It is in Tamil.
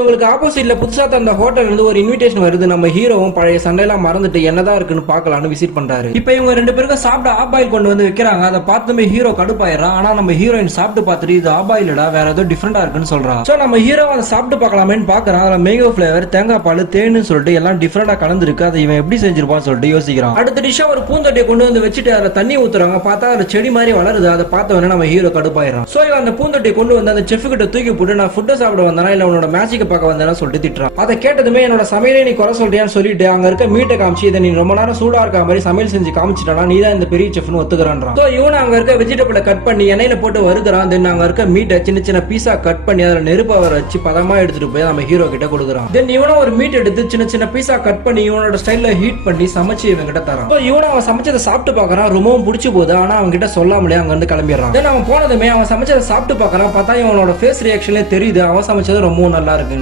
உங்களுக்கு ஆப்போசிட்ல புதுசா தந்த ஹோட்டல் இருந்து ஒரு இன்விடேஷன் வருது. நம்ம ஹீரோவும் பழைய சண்டையெல்லாம் மறந்துட்டு என்னதான் இருக்குன்னு பாக்கலாம்னு விசிட் பண்றாரு. இப்ப இவங்க ரெண்டு பேருக்கும் சாப்பிட ஆபாயில் கொண்டு வந்து வைக்கிறாங்க. அதை பார்த்துமே ஹீரோ கடுப்பாயிடுறான். ஆனா நம்ம ஹீரோயின் சாப்பிட்டு பார்த்துட்டு இது ஆபாயிலடா வேற ஏதோ டிஃபரெண்டா இருக்குன்னு சொல்றான். சோ நம்ம ஹீரோ அதை சாப்பிட்டு பார்க்கலாமேன்னு பாக்குறான். அதுல மேங்கோ பிளேவர், தேங்காய் பால், தேன்னு சொல்லிட்டு எல்லாம் டிஃபரெண்டா கலந்துருக்கு. அதை இவன் எப்படி செஞ்சிருப்பான்னு சொல்லிட்டு யோசிக்கிறான். அடுத்த டிஷ்ஷா ஒரு பூந்தொட்டியை கொண்டு வந்து வச்சுட்டு அதுல தண்ணி ஊத்துறாங்க. பார்த்தா அதுல செடி மாதிரி வளருது. அதை பார்த்தவனே நம்ம ஹீரோ கடுப்பாயிடும். சோ இவன் அந்த பூந்தொட்டியை கொண்டு வந்து அந்த செஃப் கிட்ட தூக்கி போட்டு நான் ஃபுட்டை சாப்பிட வந்தானா இல்ல உன்னோட மேஜிக் பார்க்க வந்தேன்னு சொல்லிட்டு திட்டுறான். அதை கேட்டதுமே என்னோட சமையலை நீ குறை சொல்றியான்னு சொல்லிட்டு அங்க இருக்க மீட்டை காமிச்சு இதை நீ ரொம்ப நேரம் சூடா இருக்க மாதிரி சமையல் செஞ்சு காமிச்சிட்டா நீ தான் இந்த பெரிய செஃப்னு ஒத்துக்கிறான். இவனை அங்க இருக்க வெஜிடபிளை கட் பண்ணி எண்ணெயில போட்டு வருகிறான். தென் அங்க இருக்க மீட்டை சின்ன சின்ன பீஸா கட் பண்ணி அதுல நெருப்ப வர வச்சு பதமா எடுத்துட்டு போய் நம்ம ஹீரோ கிட்ட கொடுக்குறான். தென் இவனும் ஒரு மீட் எடுத்து சின்ன சின்ன பீஸா கட் பண்ணி இவனோட ஸ்டைல்ல ஹீட் பண்ணி சமைச்சு இவன் கிட்ட தரான். இவனை அவன் சமைச்சதை சாப்பிட்டு பாக்குறான். ரொம்பவும் பிடிச்சு போகுது. ஆனா அவன் கிட்ட சொல்லாமலே அங்க இருந்து கிளம்பிடுறான். தென் அவன் போனதுமே அவன் சமைச்சதை சாப்பிட்டு பாக்குறான். பார்த்தா இவனோட ஃபேஸ் ரியாக்ஷன்ல தெரியுது அவன் சமைச்சது ரொம்பவும் நல்லா இருக்கு.